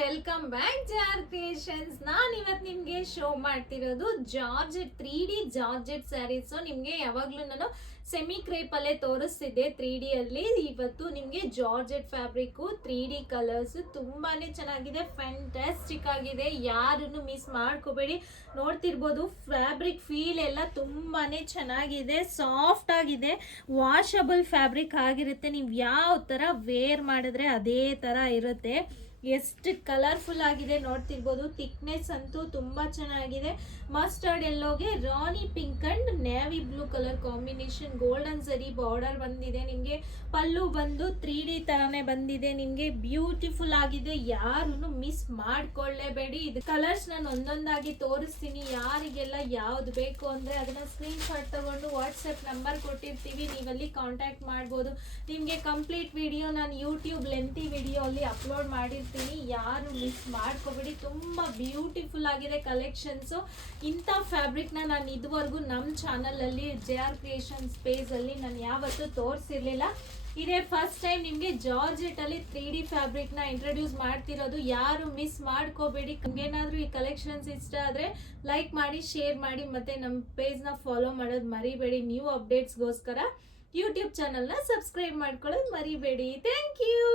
Welcome back jar creations. ನಾನು ಇವತ್ತು ನಿಮಗೆ ಶೋ ಮಾಡ್ತಿರೋದು ಜಾರ್ಜೆಟ್ 3D ಜಾರ್ಜೆಟ್ ಸ್ಯಾರೀಸ್. ನಿಮಗೆ ಯಾವಾಗಲೂ ನಾನು ಸೆಮಿ ಕ್ರೇಪ್ ಅಲ್ಲೇ ತೋರಿಸ್ತಿದ್ದೆ 3D ಅಲ್ಲಿ. ಇವತ್ತು ನಿಮಗೆ ಜಾರ್ಜೆಟ್ ಫ್ಯಾಬ್ರಿಕ್ 3D ಕಲರ್ಸ್ ತುಂಬಾನೇ ಚೆನ್ನಾಗಿದೆ, ಫ್ಯಾಂಟಾಸ್ಟಿಕ್ ಆಗಿದೆ. ಯಾರನ್ನು ಮಿಸ್ ಮಾಡ್ಕೋಬೇಡಿ. ನೋಡ್ತಿರ್ಬೋದು ಫ್ಯಾಬ್ರಿಕ್ ಫೀಲ್ ಎಲ್ಲ ತುಂಬಾನೇ ಚೆನ್ನಾಗಿದೆ, ಸಾಫ್ಟ್ ಆಗಿದೆ, ವಾಷಬಲ್ ಫ್ಯಾಬ್ರಿಕ್ ಆಗಿರುತ್ತೆ. ನೀವು ಯಾವ ತರ ವೇರ್ ಮಾಡಿದ್ರೆ ಅದೇ ತರ ಇರುತ್ತೆ. ಎಷ್ಟು ಕಲರ್ಫುಲ್ ಆಗಿದೆ ನೋಡ್ತಿರ್ಬೋದು. ಥಿಕ್ನೆಸ್ ಅಂತೂ ತುಂಬಾ ಚೆನ್ನಾಗಿದೆ. ಮಸ್ಟರ್ಡ್ ಎಲ್ಲೋಗೆ rani pink and navy blue colour combination, golden zari border ಬಂದಿದೆ. ನಿಮಗೆ ಪಲ್ಲು ಬಂದು 3D ತರಾನೇ ಬಂದಿದೆ. ನಿಮಗೆ ಬ್ಯೂಟಿಫುಲ್ ಆಗಿದೆ, ಯಾರು ಮಿಸ್ ಮಾಡ್ಕೊಳ್ಳೇಬೇಡಿ. ಇದು ಕಲರ್ಸ್ ನಾನು ಒಂದೊಂದಾಗಿ ತೋರಿಸ್ತೀನಿ. ಯಾರಿಗೆಲ್ಲ ಯಾವ್ದು ಬೇಕು ಅಂದ್ರೆ ಅದನ್ನ ಸ್ಕ್ರೀನ್ ಶಾಟ್ ತಗೊಂಡು ವಾಟ್ಸಪ್ ನಂಬರ್ ಕೊಟ್ಟಿರ್ತೀವಿ, ನೀವಲ್ಲಿ ಕಾಂಟ್ಯಾಕ್ಟ್ ಮಾಡ್ಬೋದು. ನಿಮಗೆ ಕಂಪ್ಲೀಟ್ ವಿಡಿಯೋ ನಾನು ಯೂಟ್ಯೂಬ್ ಲೆಂತಿ ವಿಡಿಯೋ ಅಲ್ಲಿ ಅಪ್ಲೋಡ್ ಮಾಡಿರ್ತೀನಿ, ಯಾರು ಮಿಸ್ ಮಾಡ್ಕೋಬೇಡಿ. ತುಂಬಾ ಬ್ಯೂಟಿಫುಲ್ ಆಗಿದೆ ಕಲೆಕ್ಷನ್ಸ್. ಇಂಥ ಫ್ಯಾಬ್ರಿಕ್ ನಾನು ಇದುವರೆಗೂ ನಮ್ಮ ಚಾನಲ್ ಅಲ್ಲಿ JR ಕ್ರಿಯೇಷನ್ಸ್ ಪೇಜ್ ಅಲ್ಲಿ ನಾನು ಯಾವತ್ತೂ ತೋರಿಸಿರ್ಲಿಲ್ಲ. ಇದೇ ಫಸ್ಟ್ ಟೈಮ್ ನಿಮಗೆ ಜಾರ್ಜೆಟ್ ಅಲ್ಲಿ 3D ಫ್ಯಾಬ್ರಿಕ್ ನ ಇಂಟ್ರೊಡ್ಯೂಸ್ ಮಾಡ್ತಿರೋದು. ಯಾರು ಮಿಸ್ ಮಾಡ್ಕೋಬೇಡಿ. ನಿಮ್ಗೇನಾದ್ರೂ ಈ ಕಲೆಕ್ಷನ್ಸ್ ಇಷ್ಟ ಆದ್ರೆ ಲೈಕ್ ಮಾಡಿ, ಶೇರ್ ಮಾಡಿ, ಮತ್ತೆ ನಮ್ಮ ಪೇಜ್ ನ ಫಾಲೋ ಮಾಡೋದು ಮರಿಬೇಡಿ. ನ್ಯೂ ಅಪ್ಡೇಟ್ಸ್ಗೋಸ್ಕರ ಯೂಟ್ಯೂಬ್ ಚಾನಲ್ ನ ಸಬ್ಸ್ಕ್ರೈಬ್ ಮಾಡ್ಕೊಳ್ಳೋದು ಮರಿಬೇಡಿ. Thank you.